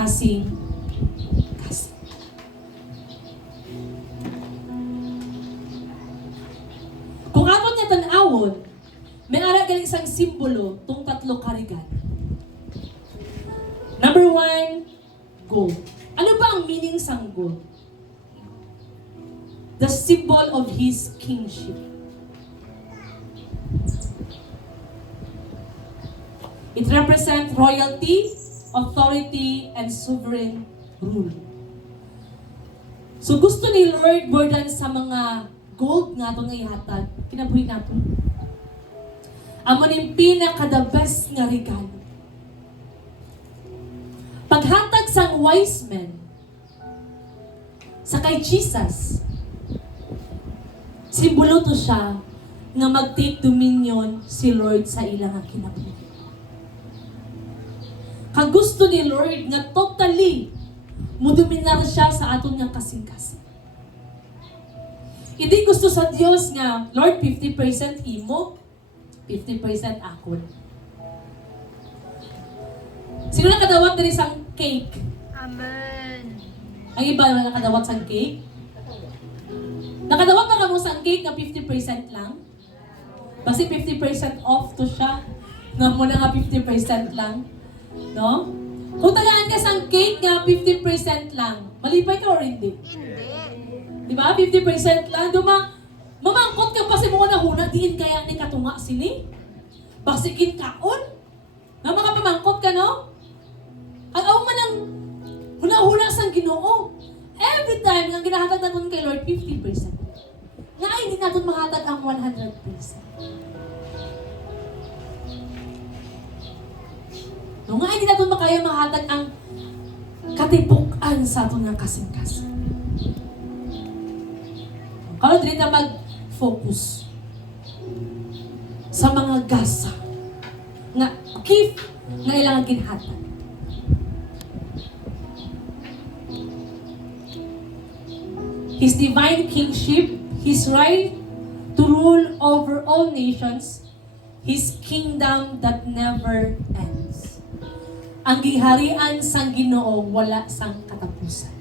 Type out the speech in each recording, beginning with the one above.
kasing. Kung aton nga tan-awon, may ara gali isang simbolo tong tatlo karigan. Number 1, gold. Ano ba ang meaning sang gold? The symbol of His kingship. It represents royalty, authority, and sovereign rule. So gusto ni Lord more than sa mga gold nga itong ihatag, kinabuhi natin. Amo ning pinaka-the best nga regalo. Paghatag sang wise men sa kay Jesus, simbolo to siya nga mag-take dominion si Lord sa ilang kinabuhi. Kag gusto ni Lord nga totally mudominar siya sa aton nga kasing-kasing. Hindi gusto sa Dios nga, Lord, 50% imo, 50% akon. Sino nakadawat diri sang cake? Amen. Ang iba na nakadawat sang cake? Nakadawat ba ka mo sang cake na 50% lang? Kasi 50% off to siya. No, muna nga 50% lang. No? Kung tagaan ka sang cake nga 50% lang, malipay ka or hindi? Hindi. Diba? 50% lang. Mamangkot ka pa si mga nahuna, diin kaya ni katunga sini. Baksikin kaon. Na makapamangkot ka, no? Ang aw man ang huna-huna sang Ginoo. Every time nga ginahatag natin kay Lord, 50%. Nga ay hindi natin mahatag ang 100%. No, nga hindi natin makaya mahatag ang katipukan sa aton nga kasing-kasing. Kalau dili na mag-focus sa mga gasa nga gift nga ilang ginhatag. His divine kingship, His right to rule over all nations, His kingdom that never ends. Ang giharian sang Ginoo wala sang katapusan.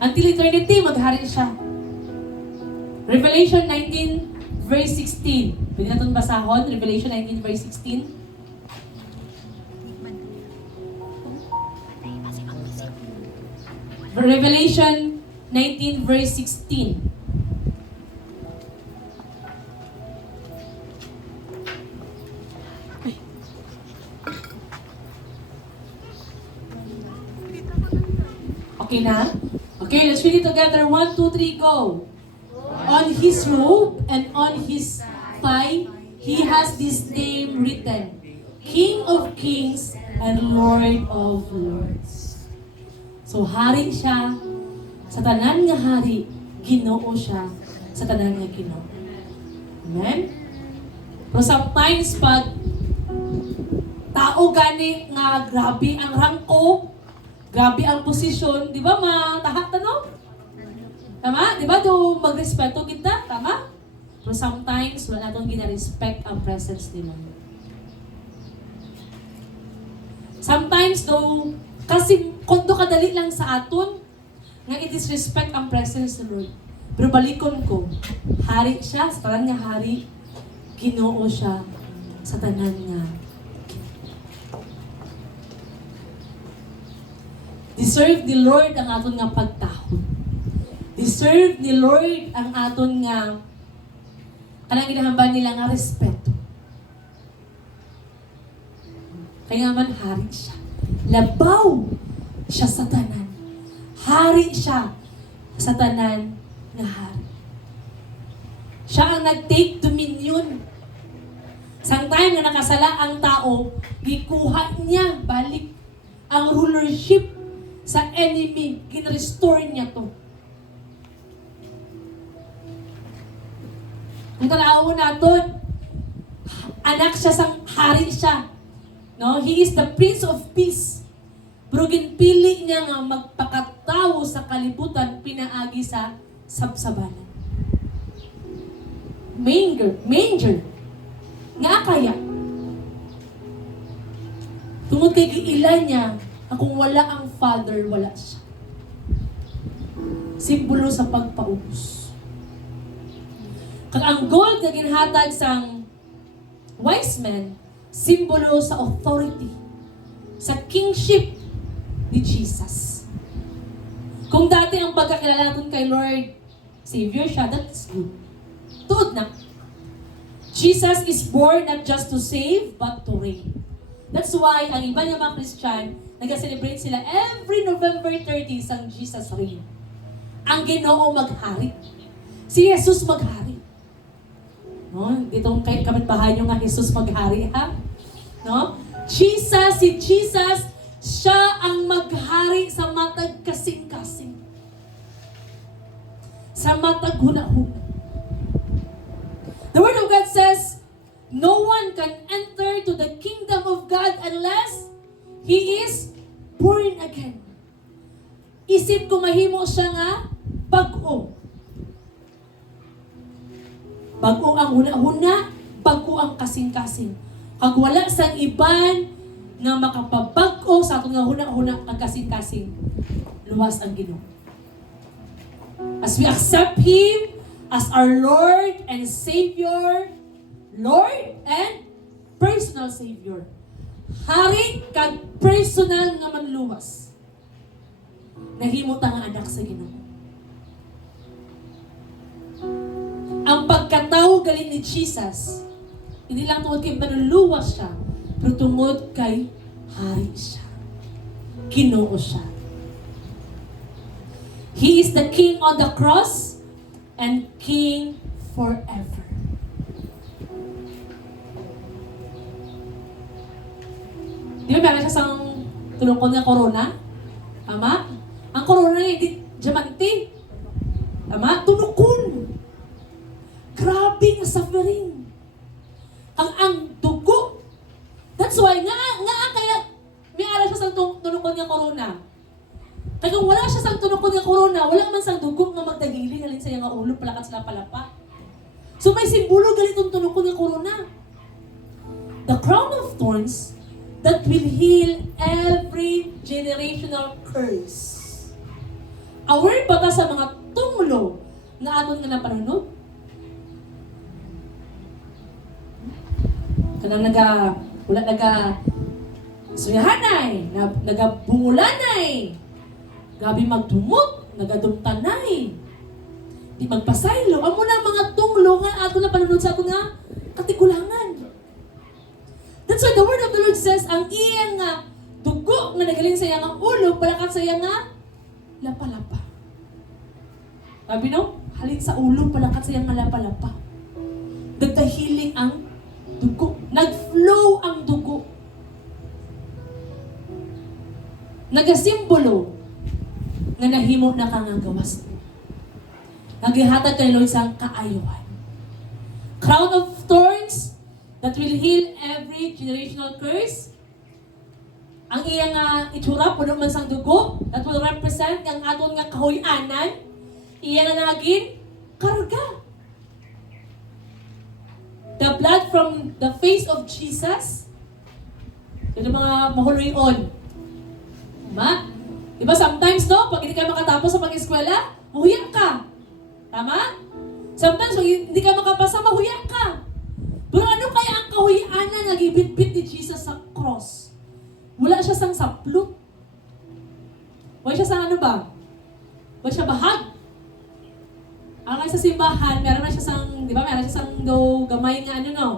Until eternity, maghari siya. Revelation 19, verse 16. Pwede natin basahon, Revelation 19, verse 16. Revelation 19, verse 16. Okay na? Okay, let's read it together. 1, 2, 3, go. On his robe and on his thigh, he has this name written, King of Kings and Lord of Lords. So, hari siya. Sa tanan nga hari, Ginoo siya. Sa tanan nga Ginoo. Amen? Pero sometimes, pag tao gani nga grabe ang rangko, grabe ang posisyon, di ba matahat no? Tama? Di ba do magrespeto kita? Tama? Pero sometimes, wala natong gina-respect ang presence ni Lord. Sometimes, though, kasi kondo kadali lang sa aton, nga i-disrespect ang presence ni Lord. Pero balikon ko, hari siya, sa tanan nga hari, Ginoo siya sa tanan nga. Deserve ni Lord ang aton nga pagtahod. Deserve ni Lord ang aton nga kanang ginahamban nila nga respeto. Kaya man hari siya. Labaw siya sa tanan. Hari siya sa tanan nga hari. Siya ang nag-take dominion. Sang time nga nakasala ang tao, gikuha niya balik ang rulership sa enemy, gin-restore niya to. Kung tanaw natin, anak siya sang hari siya. No? He is the Prince of Peace. Pero ginpili niya nga magpakatawo sa kalibutan, pinaagi sa sabsabanan. Manger. Nga kaya. Tungod kay giila niya, kung wala ang Father, wala siya. Simbolo sa pagpaubos. Kag ang gold na ginhatag sang wise men, simbolo sa authority, sa kingship ni Jesus. Kung dati ang pagkakilala natin kay Lord, Savior siya, that's good. Tuod na. Jesus is born not just to save, but to reign. That's why ang iba ng mga Christian, nag-celebrate sila every November 30 sang Jesus reign. Ang Ginoo maghari. Si Jesus maghari. No, ditong kay kapitbahay nyo nga Jesus maghari, ha? No? Jesus, si Jesus, siya ang maghari sa matag kasing-kasing. Sa matag huna-huna. The Word of God says, no one can enter to the kingdom of God unless he is born again. Isip ko mahimo siya nga bag-o. Bago ang huna-huna, bago ang kasing-kasing. Kag wala sang iban nga makapabag-o sa atong nga huna-huna ang kasing-kasing, luwas ang Ginoo. As we accept Him as our Lord and Savior, Lord and personal Savior. Hari kag personal nga manluwas. Nahimo ta nga anak sa Ginoo. Ang pagkatao galing ni Jesus, hindi lang tungod kay manluluwas siya, pero tungod kay hari siya. Ginoo siya. He is the King on the cross and King forever. Di ba meron siya sang tulungkod na corona? Tama? Ang corona hindi diamante. Tama? Tulungkod. Grabe nga suffering. Ang dugo. That's why, kaya may aral siya sa tunukon niya corona. Kaya kung wala siya sa tunukon niya corona, wala man sang dugo nga magdagili, halin sa nga ulo, palakat sila palapa. So may simbolo ganitong tunukon niya corona. The crown of thorns that will heal every generational curse. Aware ba ta sa mga tunglo na aton nga napanunod? Kanang wala suyahanay, nagabungulanay, gabi magdumot, nagadumtanay, di magpasaylo. Amo na mga tunglo nga ato na panunod sa ato nga katigulangan. That's why the word of the Lord says, ang iyang nga dugo nga nagaling sa iyang ulo, palakat sa iyang nga lapa-lapa. Sabi no? Halin sa ulo, palakat sa iyang nga lapa-lapa. Nagdahiling ang dugo. Nag-flow ang dugo. Nagasimbolo nga nahimo na kangagawas. Naghihatag kay Lord sa kaayuhan. Crown of thorns that will heal every generational curse. Ang iyang itsura, puno man sang dugo, that will represent ang aton nga kahuy-anan. Iyang naging karga. The blood from the face of Jesus. Yung mga mahuloy-on. Diba? Diba sometimes, no? Pag hindi ka makatapos sa pag-eskwela, mahuyak ka. Tama? Sometimes, pag hindi ka makapasa, mahuyak ka. Pero ano kaya ang kahuyanan na nagibit-bit ni Jesus sa cross? Wala siya sang saplot. Wala siya sang ano ba? Wala siya bahag. Ang sa simbahan, meron na siya sang, di ba, meron siya sang gamay nga ano, no?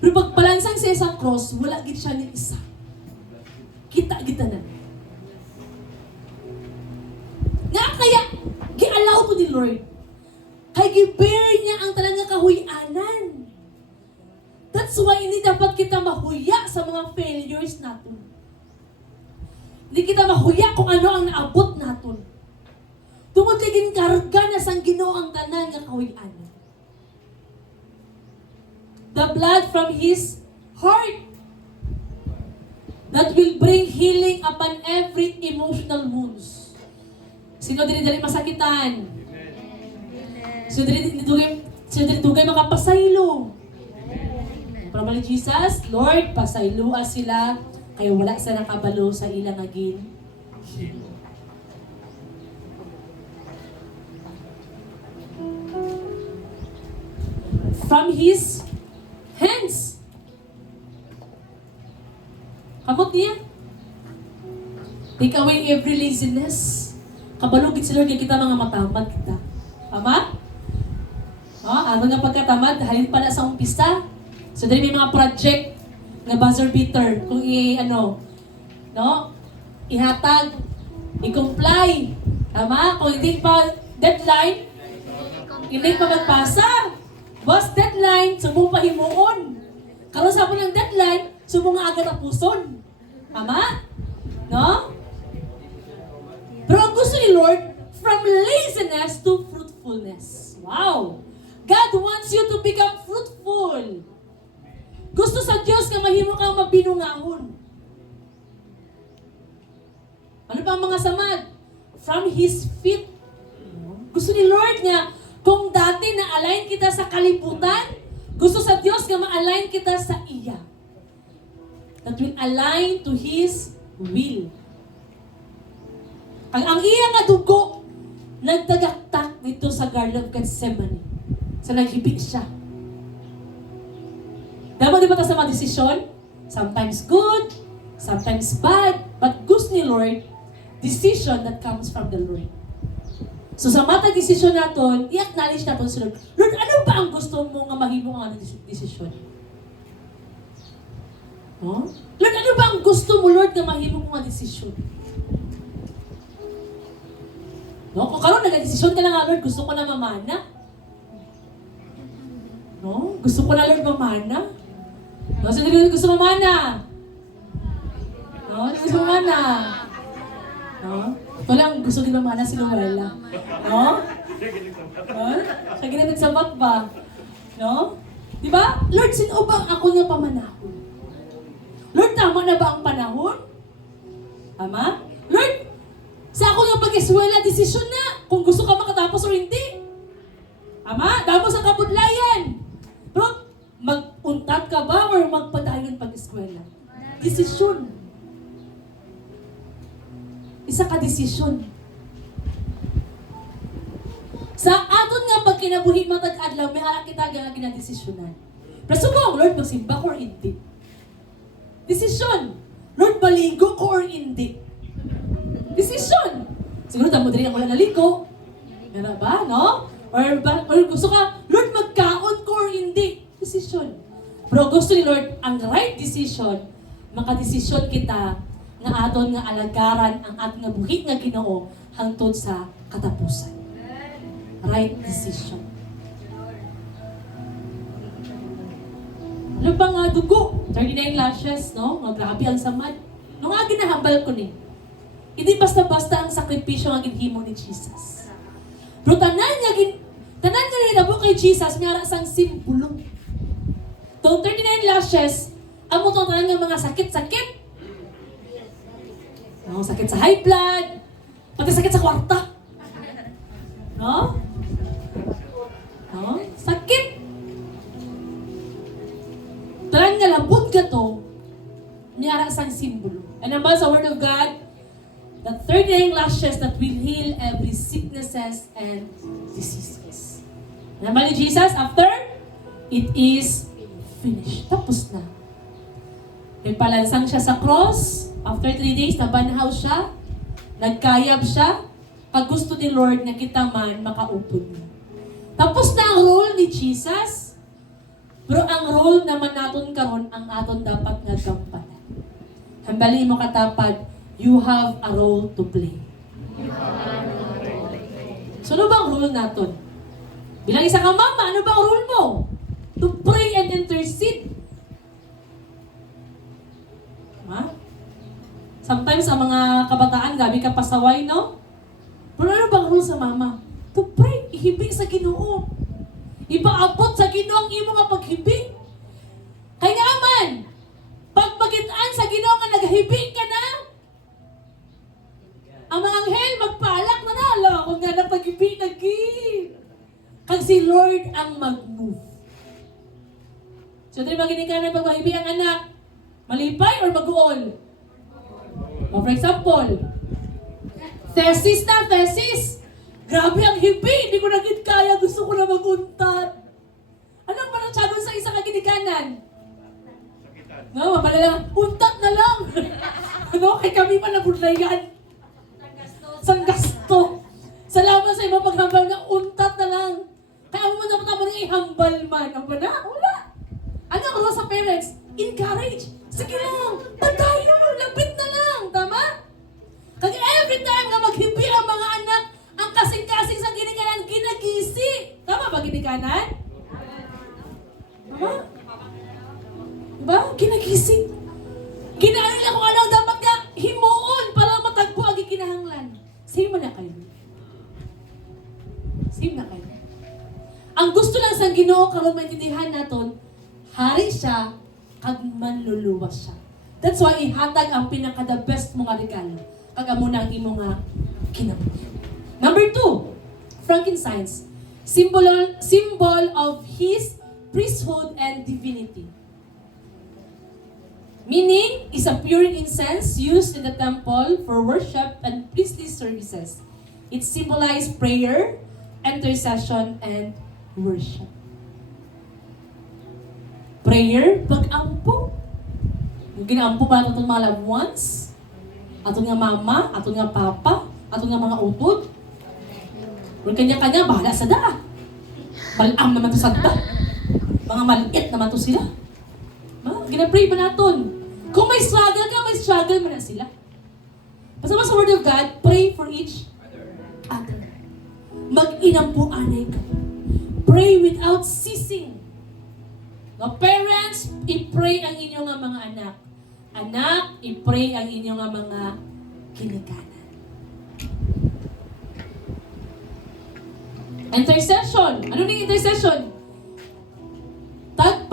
Pero pag palansang siya sa cross, wala gid siya ni isa. Kita-kita na. Nga kaya, gi-allow to ni Lord. Kay gi-bear niya ang talagang kahuyanan. That's why hindi dapat kita mahuya sa mga failures natin. Hindi kita mahuya kung ano ang naabot natin. Tungod kay ginkarga na sang Ginoo ang tanan nga kahuy-anan. The blood from His heart that will bring healing upon every emotional wounds. Sino dili masakitan? Sino dili dugay makapasaylo? Para ni Jesus, Lord, pasaylua sila Kaya wala sa nakabalo sa ilang agin. From His hands. Kamot niya. Take away every laziness. Kabalugit si Lord kaya kita mga matamad kita. Tama? Ano nga pagkatamad, halin pala sa umpisa. So, dahil may mga project na buzzer beater. Kung ihatag, i-comply. Tama? Kung hindi pa deadline, hindi pa magpasa. Boss, deadline, subong pa himuon. Karon sa po ng deadline, subong nga agad ang puson. Tama? No? Pero ang gusto ni Lord, from laziness to fruitfulness. Wow! God wants you to become fruitful. Gusto sa Diyos nga mahimo kang mabinungahon. Ano pa ang mga samad? From His feet. Gusto ni Lord nga, kung dati na-align kita sa kalibutan, gusto sa Diyos nga ma-align kita sa iya. That will align to His will. Ang iya nga dugo, nagtagaktak dito sa Garden of Gethsemane. So naghibig siya. Dapat di ba sa mga desisyon? Sometimes good, sometimes bad, but gusto ni Lord, decision that comes from the Lord. So sa matag desisyon natin, i-acknowledge natin sa Lord. Lord, ano ba ang gusto mo nga mahimo ang desisyon? No? Lord, ano ba ang gusto mo, Lord, nga mahimo ang desisyon? No? Kung karon nag-desisyon ka na nga, Lord, gusto ko na mamana. No? Gusto ko na, Lord, mamana. No? So, gusto mamana. No? Gusto mamana. No? Ito lang, gusto din mamana si Luella. No? No? Siya ginamit sa bag ba? No? Diba? Lord, sino ba ako nga pamanahon? Lord, tama na ba ang panahon? Tama? Lord, sa ako nga pag-eswela, desisyon na kung gusto ka makatapos o hindi. Tama? Tapos ang kabudlayan. Pero, mag-untat ka ba or magpadayon pag-eskwela? Desisyon. Isa ka desisyon. Sa aton nga pag kinabuhi matag adlaw, may harap kita nga ginadesisyonan. Pero subong, Lord, magsimba ko or hindi? Desisyon. Lord, maligo ko or hindi? Desisyon. Siguro tamo diri ang wala naligo. Meron ba, no? Or gusto ka, Lord, magkaon ko or hindi? Desisyon. Pero gusto ni Lord, ang right decision, makadesisyon kita nga aton nga alagaran ang ating nga buhi nga Ginoo hangtod sa katapusan. Right decision. Ano ba nga dugo? 39 lashes, no? Nga grabe ang samad. No nga ginahambal ko ni. Hindi basta-basta ang sakripisyo nga ginhimo ni Jesus. Pero tanan nga hinabo kay Jesus, mayara sang simbolo. Itong 39 lashes, amo itong tanan nga mga sakit-sakit. No, sakit sa high blood, pati sakit sa kwarta. No? No? Sakit. Tanan nga labot ka to, mayara sang simbolo. And naman sa Word of God, the 39 lashes that will heal every sicknesses and diseases. Naman ni Jesus, after, it is finished. Tapos na. Nagpalansang siya sa cross. After 3 days, nabanhaw siya. Nagkayab siya. Pag gusto ni Lord na kita man, makaupod na. Tapos na ang role ni Jesus. Pero ang role naman naton karon ang aton dapat nga gampanan. Hambali mo katapad, you have a role to play. So ano ba ang role naton? Bilang isa kang mama, ano ba ang role mo? To pray and intercede. Ha? Sometimes ang mga kabataan, gabi ka pasaway, no? Pero ano bang role sa mama? To pray, ihibig sa Ginoo. Ipaabot sa Ginoo ang imo nga paghibig. Kaya nga man, pag magitaan sa Ginoo nga naghibig ka na, ang mga anghel magpaalak na nala kung nga napaghibig lagi. Kag si Lord ang mag-move. So, dili maginig ka na pagmahibig ang anak, malipay or mag-uol? For example, thesis na, thesis. Grabe ang hibi, hindi ko na gid kaya, gusto ko na maguntat. Anong manatsagon sa isang kaginikanan? No, mabala lang, untat na lang. Ano, kay kami pa nabudlayan. Sang gasto. Salamat sa ibang paghambal na untat na lang. Kaya mo na mo ihambal man. Ang ba na? Wala. Ano ako sa parents? Encourage. Sige lang. Patayo. Lapit na lang. Tama? Kaya every time na maghibi ang mga anak, ang kasing-kasing sa ginikanan, ginagisi. Tama ba ginikanan? Tama? Diba? Ginagisi. Ginaan nila kung ano ang dapat nga himuon para matagpo ang gikinahanglan. Same na kayo. Same na kayo. Ang gusto lang sa Ginoo karon maintindihan naton, hari siya kag manluluwas siya. That's why ihatag ang pinaka the best mo nga regalo. Kag amo na ang imo nga kinabuhi. Number 2, frankincense. Symbol of his priesthood and divinity. Meaning is a pure incense used in the temple for worship and priestly services. It symbolizes prayer, intercession, and worship. Prayer, pag-ampo. Yung ginaampo para itong mga loved ones, atong nga mama, atong nga papa, atong nga mga utod. Kung kanya-kanya, bahala sa daa. Balam naman to sa daa. Mga maliit naman to sila. Ginapray ba natin? Kung may struggle ka, may struggle mo na sila. Basta sa Word of God, pray for each other. Mag-inampuanay ka. Pray without ceasing. No, parents, i-pray ang inyong mga anak. Anak, i-pray ang inyong mga kinikanan. Intercession. Ano ni intercession? Tag,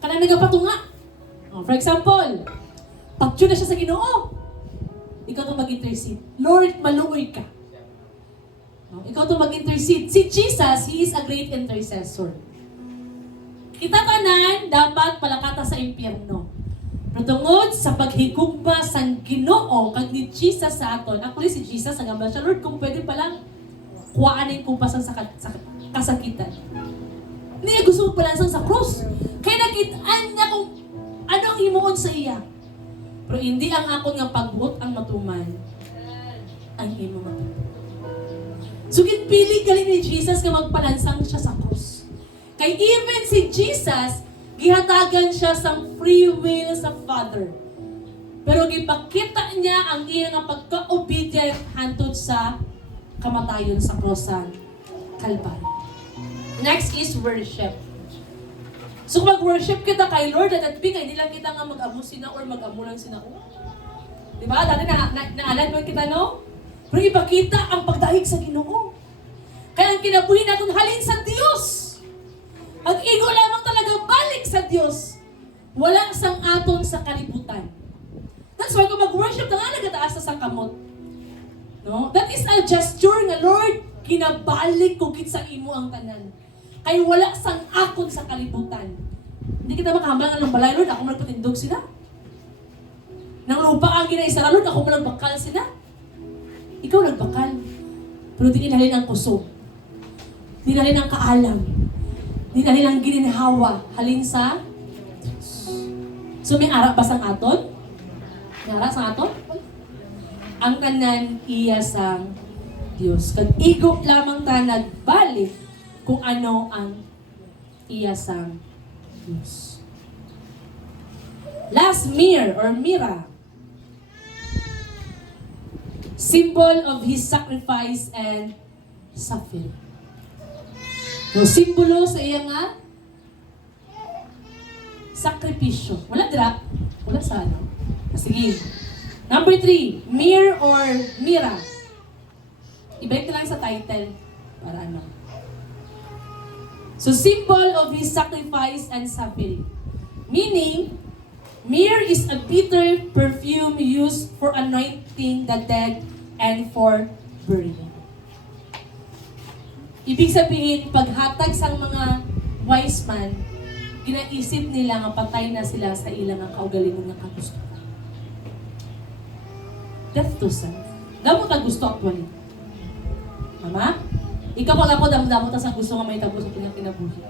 kanang nagapatunga. For example, pag-tune na siya sa Ginoo, ikaw itong mag-intercede. Lord, maluoy ka. Ikaw itong mag-intercede. Si Jesus, He is a great intercessor. Kita tanan, dapat palakata sa impyerno. Pero tungod sa paghigugma sa Ginoo, kag ni Jesus sa aton, actually si Jesus, ang gamba siya, Lord, kung pwede palang kuwaanin kong pasan sa kasakitan. Hindi niya gusto mo palansang sa krus. Kaya nakitaan niya kung ano ang himuon sa iya. Pero hindi ang akon nga pagbuot ang matuman. Ang imo matuman. So, ginpili galing ni Jesus nga magpalansang siya sa krus. Kay even si Jesus, gihatagan siya sa free will sa Father. Pero gipakita niya ang iya nga pagka-obedient hantod sa kamatayon sa krosan Kalbaryo. Next is worship. So mag-worship kita kay Lord at bingay, hindi lang kita nga mag-amo sina or mag-amo lang sina. Diba? Dati naalan mo kita, no? Pero ipakita ang pagdahig sa Ginoo. Kaya ang kinabuhi natin halin sa Diyos. Ang igo lamang talaga balik sa Diyos. Wala sang aton sa kalibutan. That's why kung mag-worship na nga nagataas sa kamot. No? That is a gesture nga, Lord, kinabalik ko kit sa imo ang tanan. Kay wala sang akon sa kalibutan. Hindi kita makahambal ng balay, Lord, ako magpatindog sila. Nang lupa ang ginaisa, Lord, ako malagbakal sila. Ikaw nagbakal. Pero di nilhalin ang kusog. Di nilhalin ang kaalam. Di nilhalin ang gininhawa. Halin sa Diyos. So may ara ba sang aton? May ara sang aton? Ang tanan iya sang Diyos. Kag igop lamang ta nagbalik kung ano ang iya sang Diyos. Last, myrrh or mira. Symbol of His sacrifice and suffering. So, simbolo sa iya nga sakripisyo. Wala drop. Wala sa ano. Sige. Number 3, myrrh or mira. Ibalik lang sa title. Para ano. So, symbol of His sacrifice and suffering. Meaning, myrrh is a bitter perfume used for anointing the dead and for burial. Ibig sabihin, paghatag sa mga wise man, ginaisip nila nga patay na sila sa ilang ang kaugalingon nga kagustuhan. Death to self. Damo ta gusto actually. Tama? Ikaw kung ako, damo ta sa gusto nga may tabo sa kanyang kinabuhi.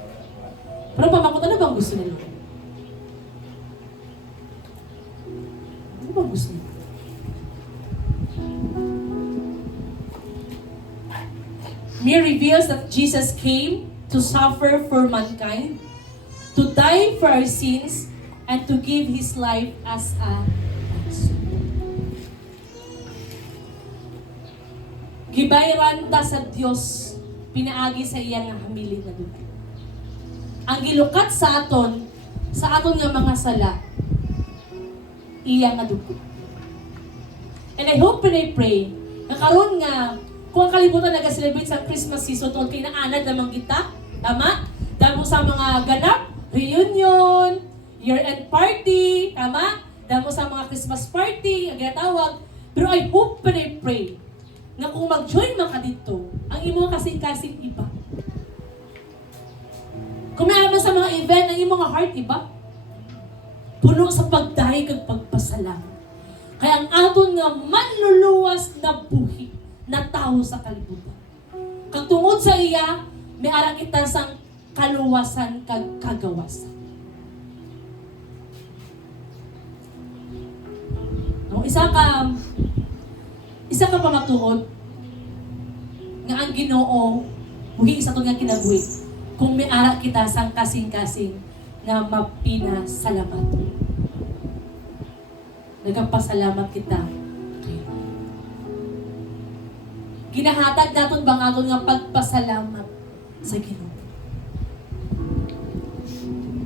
Pero pamakot, ano bang gusto nila? Ano bang gusto nila? Mir reveals that Jesus came to suffer for mankind, to die for our sins, and to give His life as a ransom. Gibayran ta sa Dios, pinaagi sa iyang hamili na dugo. Ang gilukat sa aton nga mga sala, iyang nga dugo. And I hope and I pray, na karon nga, kung ang kalibutan nag-celebrate sa Christmas season, tungkol kinaanad naman kita, tama? Dahil mo sa mga ganap, reunion, year-end party, tama? Dahil mo sa mga Christmas party, ang ginatawag. Pero I hope and I pray, na kung mag-join man ka dito, ang imong kasing-kasing iba. Kung may alam sa mga event, ang imong heart iba. Puno sa pagdahig at pagpasalamat. Kaya ang aton nga manluluwas na buhi, na tao sa kalibutan. Kag tungod sa iya, may ara kita sang kaluwasan kag kagawasan. No, isa ka pamatuod nga ang Ginoo buhi sa tong nga kinabuhi. Kung may ara kita sang kasing-kasing nga mapinasalamat. Nagapasalamat kita. Ginahatag naton bang aton nga pagpasalamat sa Ginoo.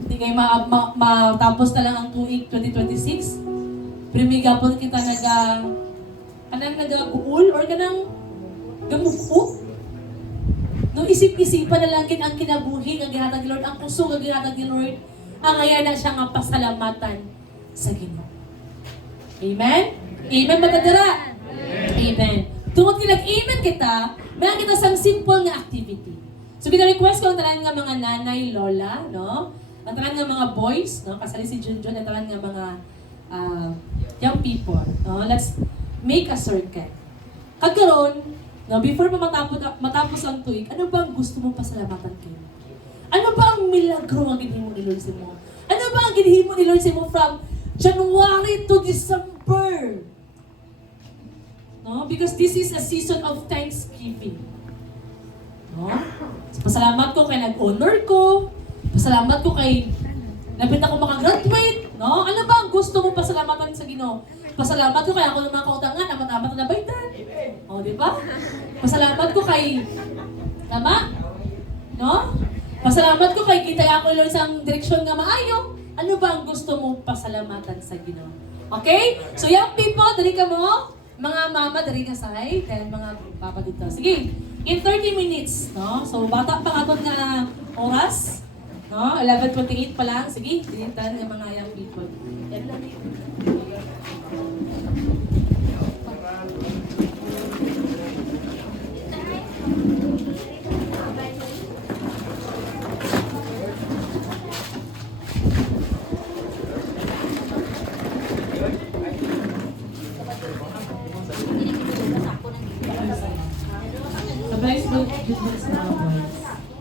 Hindi kayo matapos na lang ang tuig 2026. Pero may gapon kita nag-uul or kanang gamuko. No, isip-isipan na lang ang kinabuhi nga ginatag ni Lord, ang puso nga ginatag ni Lord, ang ayan na siya nga pasalamatan sa Ginoo. Amen? Amen magandara? Amen. Tungod kilag-amen kita, may kita sang simple nga activity. So, gina-request ko ang talan nga mga nanay, lola, no? Ang talan nga mga boys, no? Kasali si Junjun, ang talan nga mga young people, no? Let's make a circle. Kagkaroon, no, before pa matapos ang tuig, ano ba ang gusto mong pasalamatan kayo? Ano ba ang milagro ang ginhimo ni Lord sa mo? Ano ba ang ginhimo ni Lord sa mo from January to December? No? Because this is a season of Thanksgiving. No? So, pasalamat ko kay nag-honor ko. Pasalamat ko kay napit ako makagraduate. No? Ano ba ang gusto mo pasalamatan sa Ginoo? Pasalamat ko kay ako ng mga kautangan, amat-amat na baydan. O, di ba? Pasalamat ko kay tama? No? Pasalamat ko kay kita ako Lord sa direksyon nga maayo. Ano ba ang gusto mo pasalamatan sa Ginoo? Okay? So, young people, dali ka mo. Mga mama, dari ka side, and mga papa dito. Sige, in 30 minutes, no? So, bata pa aton nga oras, no? 11:28 pa lang. Sige, dinitan ng mga young people. Yan lang.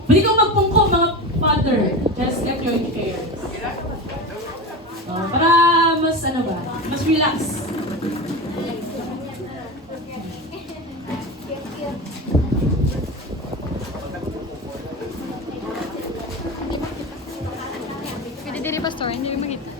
Pwede kong magpungko mga father. Just get your chairs. Para mas mas relax. Pwede din pastor, hindi rin makita.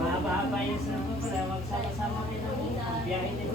Mahaba-haba yung sa mga para magsama-sama kayo ng biyahe din.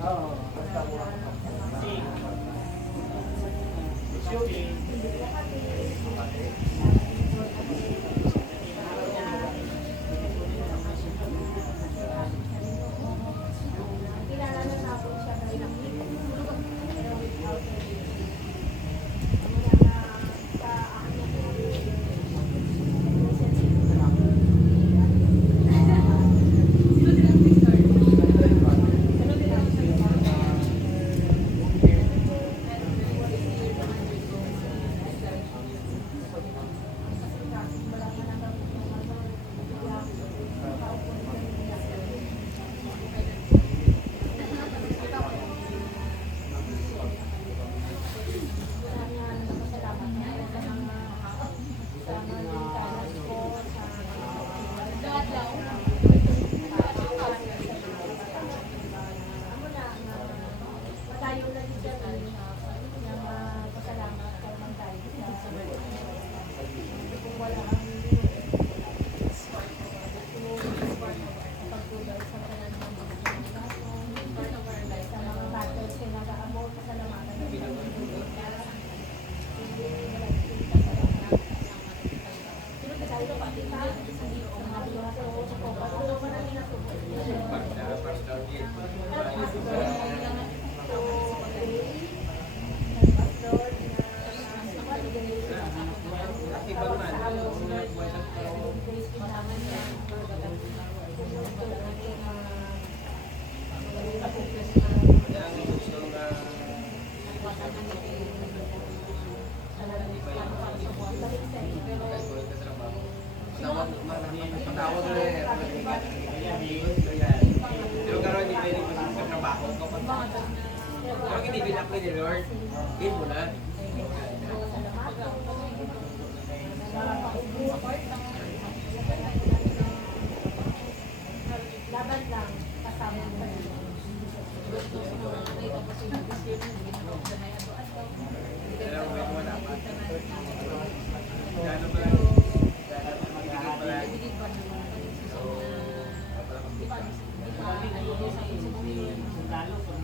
Oo, basta mo. Kasi, usually, Patawag na rin. Pero karoon hindi pwede ko sa trabaho ko. Pero hindi binak ko ni Lord. Give mo na. Laban lang, kasama mo. Pero may mga dapat. Gano'n ba? lalo kung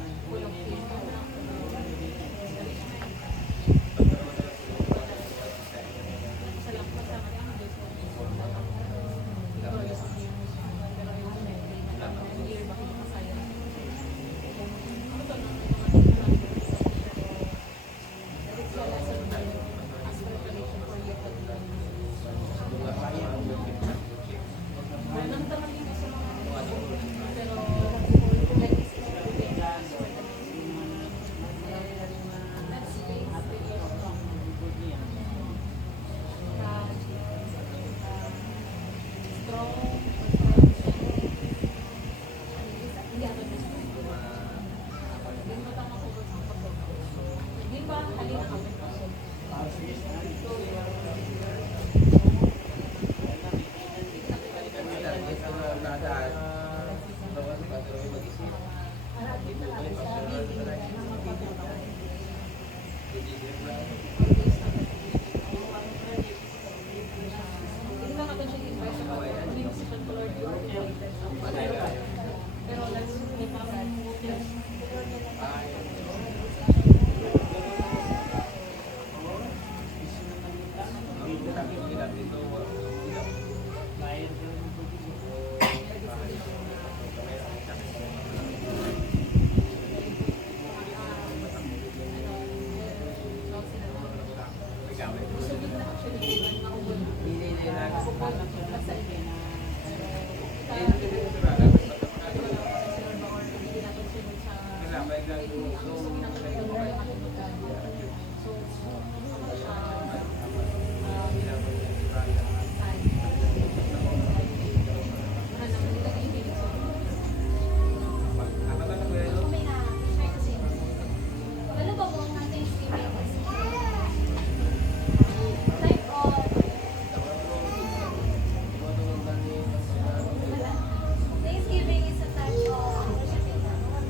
Thanksgiving is a time of worshiping God.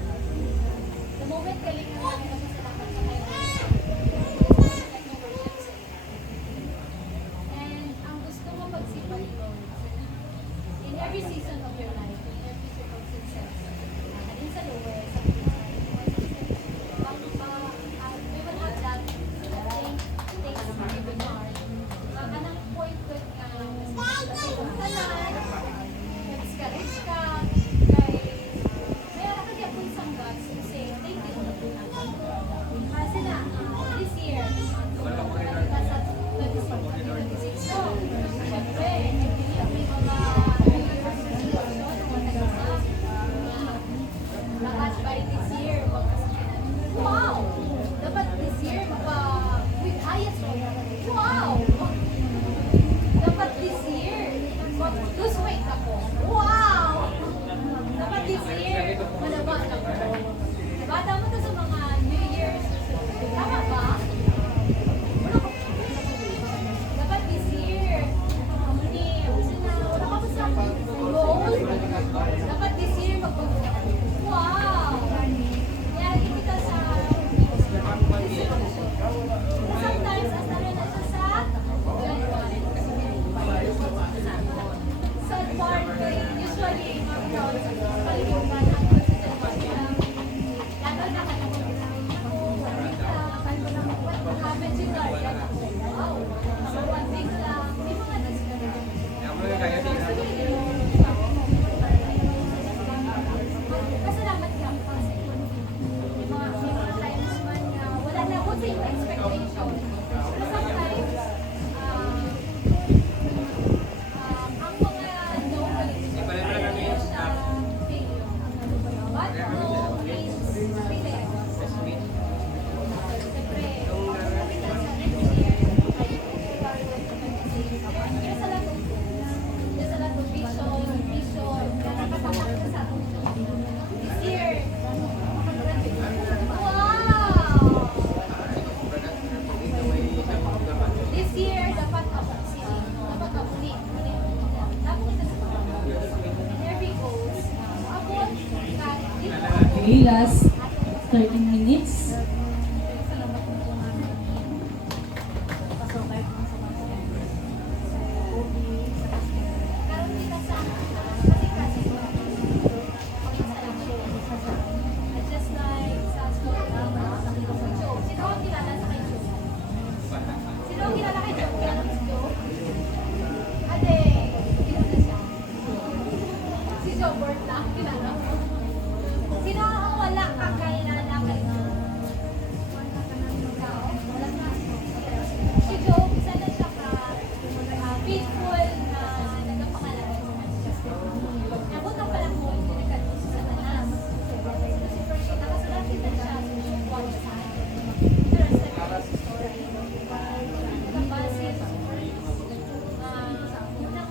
The moment galing naman yung magpasalamat sa kayo, like worship sa iyo. And ang gusto graduation. Pero sometimes, ang mga no Hindi pala talaga ngayon staff. failure. But no means failure. Sweet. Siyempre, kapit lang sa next year, there's a lot of goals. There's a lot of vision, na nakapatak na sa atin. This year, wow! This year, dapat ako sila. Dapat ako ulit. Dapat kita sa mga. There we go. Abot, kahit dito. Okay, last 13 minutes. Karoon kita sa kasi just like sa story sa Joe. Sino ang kilala sa kay Joe? Sino ang kilala kay Joe? Kilala mo si Joe? Ate, kilala siya. Si Joe Bert lang, kilala mo. Sino ang wala kang kilala kay Joe? Ikaw? Wala na. Si Joe, sana siya ka faithful na nagpapakalaga sa kanya. Abot ang panahon, pinagkaroon sa tanas. Si Percy, nakasulat din na siya sa buwan sa akin. Pero sa kanya sa story, nakabase sa story. Unang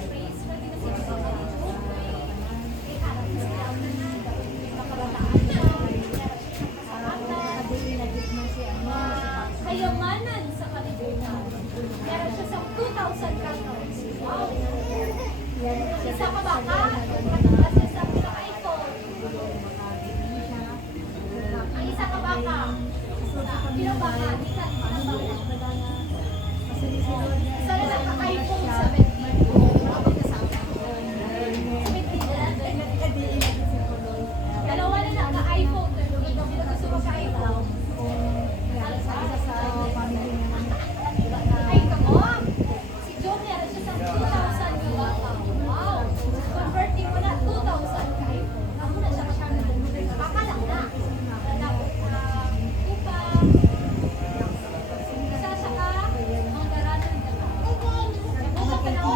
praise, pwede kasi sa mga joke, may harap na sila ang may makabataan siya, may harap siya kasama, kayamanan sa kalibutan. Meron siya sa 2,000 accounts. Wow! Isa ka ba ka? Kasi sa iPhone. Ang isa ka ba ka? Pino ba ka? Isa ka ba ka? Isa na lang ka-iPhone 17. Dalawa na lang ka-iPhone 13. Sino gusto mo ka-iPhone? Ay, kamo! Si Joe meron siya sa 2,000 na bata. Wow! Converting mo na 2,000 ka iPhone. Amo na siya makalang na. Dapat upang isa siya ka ang daranan ka. Amo sa panahon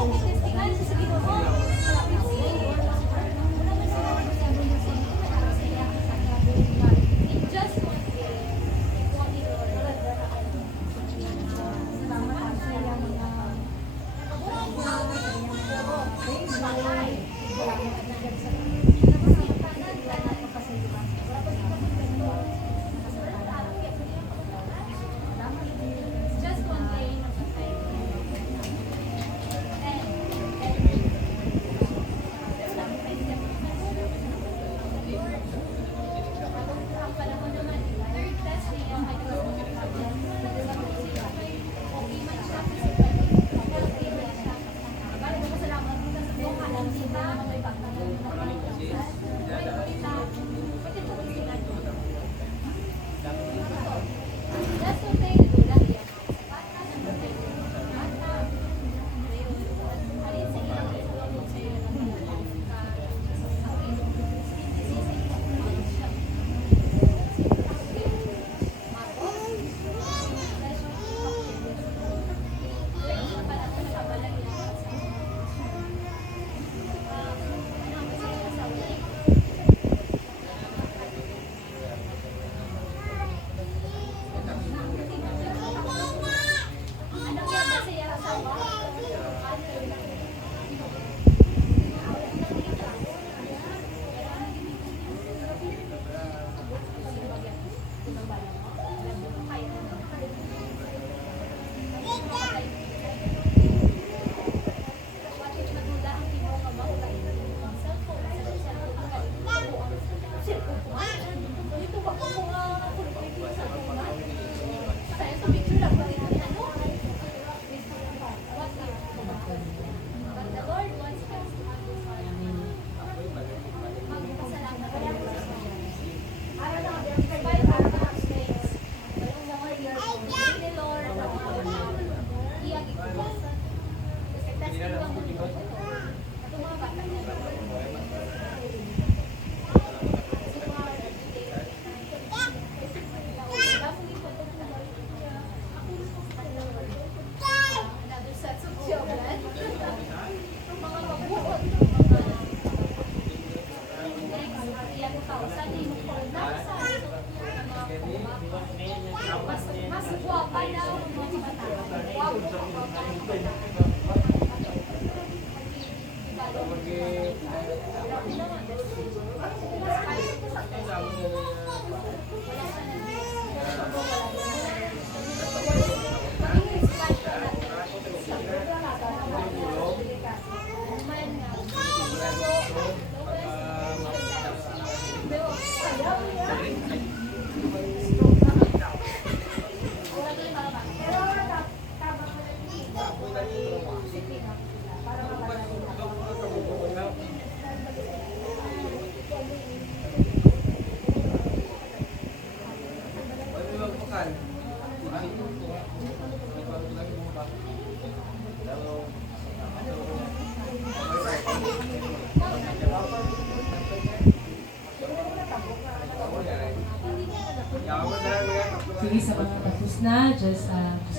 Sige, sa mga tapos na, just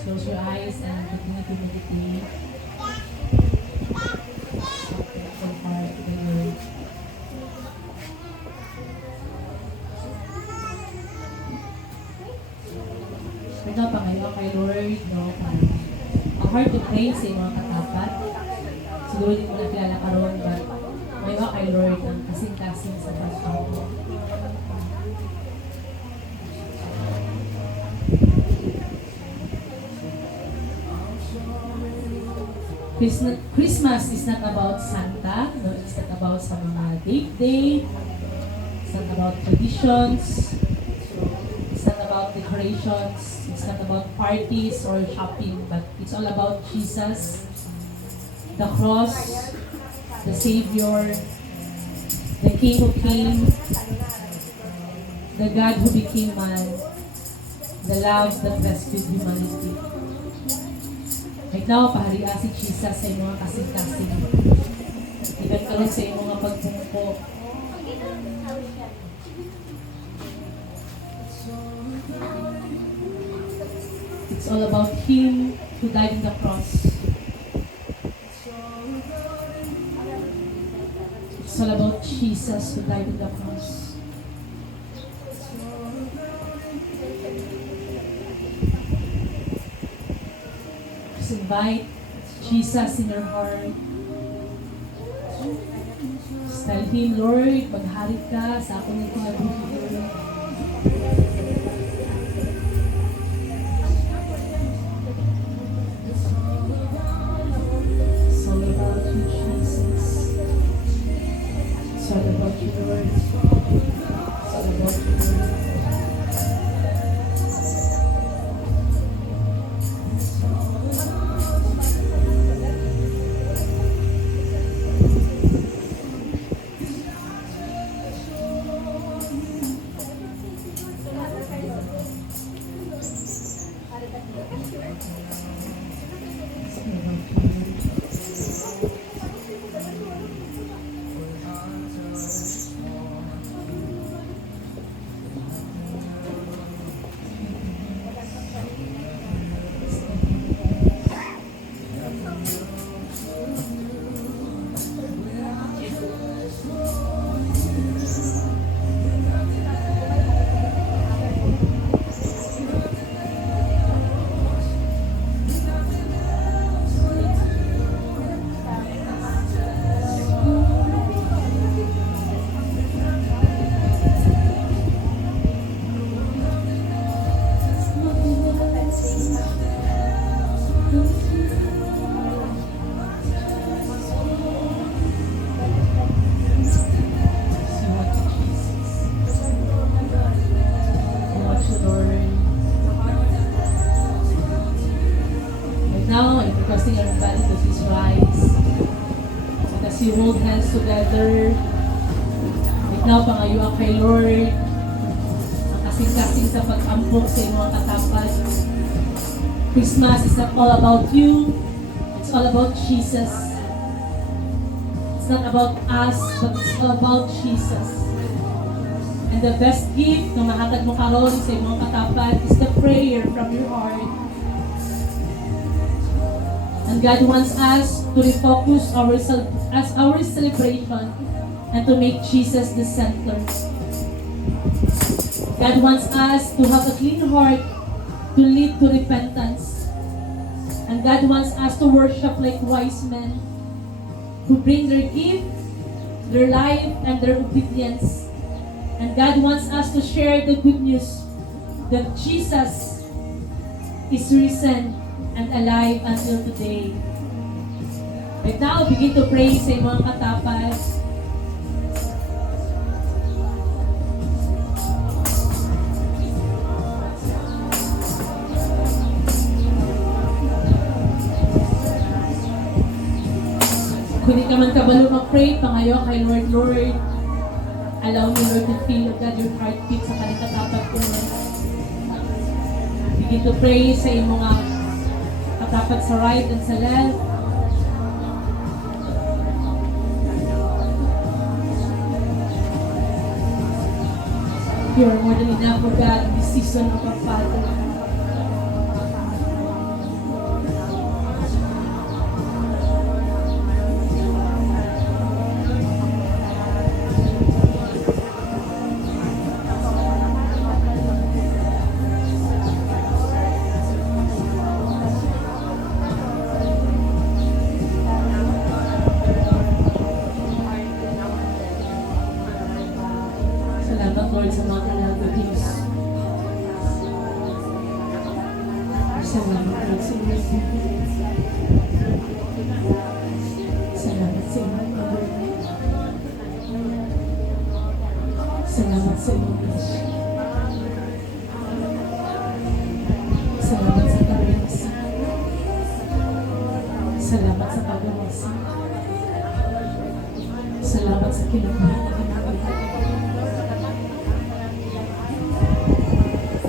close your eyes and continue to meditate. So far to the Lord. Ito, pangayon kay Lord, no? A heart to pray sa mga katapat. Siguro di mo na kilala karon, but ngayon kay Lord ang kasing-kasing sa pagkakas. Christmas is not about Santa, no? It's not about sa mga date, it's not about traditions, it's not about decorations, it's not about parties or shopping, but it's all about Jesus, the cross, the Savior, the King who came, the God who became man, the love that rescued humanity. Right now, pahariya si Jesus sa mga kasing-kasing. Iban ka rin sa mga pagpungko. It's all about Him who died on the cross. It's all about Jesus who died on the cross. Just invite Jesus in your heart. Just tell Him, Lord, maghari ka sa akong kinabuhi. It's all about you, Jesus. It's all about you, Lord. It's all about you, Lord. Now, I'm requesting everybody to please rise. And as you hold hands together, right now, pangayuan kay Lord, ang kasing-kasing sa pag-ampok sa inyong mga katapat. Christmas is not all about you, it's all about Jesus. It's not about us, but it's all about Jesus. And the best gift na mahatag mo karon sa inyong katapat is the prayer from your heart. And God wants us to refocus our celebration and to make Jesus the center. God wants us to have a clean heart to lead to repentance. And God wants us to worship like wise men who bring their gift, their life, and their obedience. And God wants us to share the good news that Jesus is risen and alive until today. Right now, begin to pray sa mga katapat. Kung di ka man kabalo mag-pray, pangayo kay Lord, Lord, allow me, Lord, to feel, God, your heartbeat sa katapat ko, Lord. Begin to pray sa iyong mga katapat sa right and sa left. You are more than enough, O God, this season of our Father. Salamat, Lord, sa mga pinagalis. Salamat, Lord, sa mga pinagalis. Salamat sa mga pinagalis. Salamat sa mga pinagalis. Salamat sa pag-iwasan. Salamat sa pag-iwasan. Salamat sa kinabuhi na kinabuhi.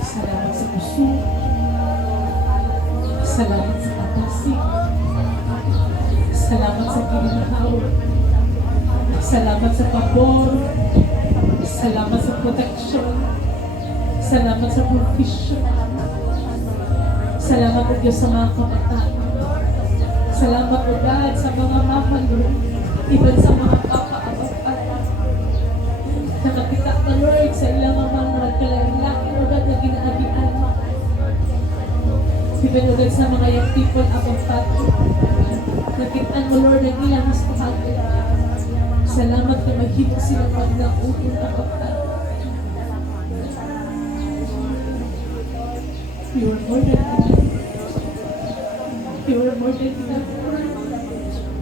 Salamat sa puso. Salamat sa katasig. Salamat sa ginhawa. Salamat sa pabor. Salamat sa protection. Salamat sa provision. Salamat o Diyos sa mga kabataan. Salamat o God sa mga mamalo. Iban sa mga papa-abapat. Nakakita ka, Lord, sa ilang mga nagkalain-laki o God na ginaabian. Iban o God sa mga young people abapat. Nakitaan mo, Lord, ang ilang mas pahagay. Salamat na maghimo silang magnaupon abapat. You are more than enough. You are more than enough.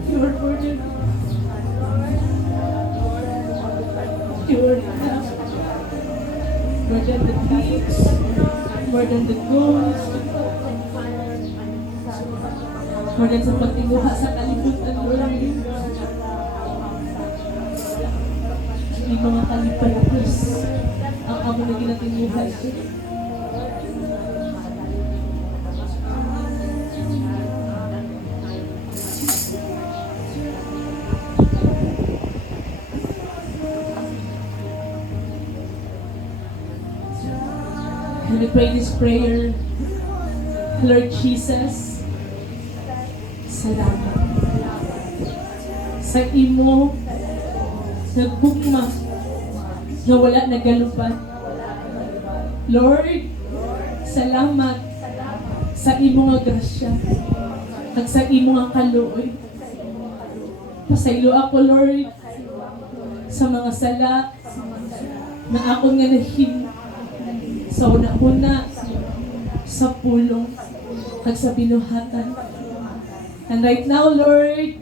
You are more than enough. You are enough. More than the things, more than the goals, more than sa pagtinguha sa kalibutan, Lord. May mga kalipalas ang amo na ginatinguhan. And we pray this prayer, Lord Jesus, salamat sa imo nagbukma na wala nagalupan. Lord, salamat sa imo nga grasya at sa imo nga kaluoy. Pasaylo ako, Lord, sa mga sala na ako nga nahim sa una-una, sa pulong, at sa binuhatan. And right now, Lord,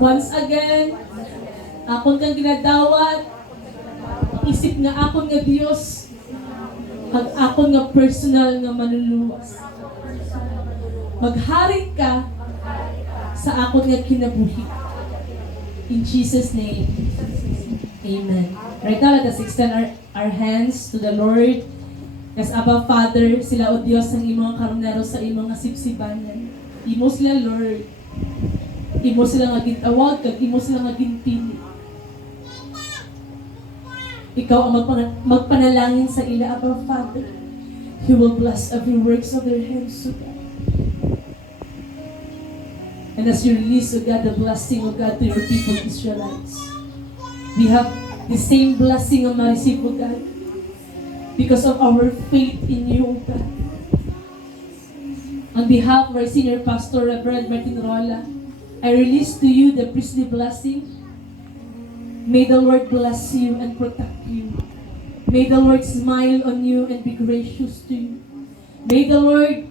once again, akong kang ginadawat, isip nga akong nga Diyos, at akong nga personal nga manluluwas. Maghari ka sa akong nga kinabuhi. In Jesus' name, amen. Right now, let us extend our hands to the Lord. As Abba Father, sila o Diyos ang imong karunero sa imong sipsibanan. Imo sila, Lord. Imo sila nga gitawag, kag imo sila nga ginpili. Ikaw ang magpanalangin sa ila, Abba Father. He will bless every works of their hands, O God. And as you release, O God, the blessing, O God, to your people, Israelites, we have the same blessing ang ma-receive, O God, because of our faith in you, O God. On behalf of our senior pastor, Reverend Martin Rolla, I release to you the priestly blessing. May the Lord bless you and protect you. May the Lord smile on you and be gracious to you. May the Lord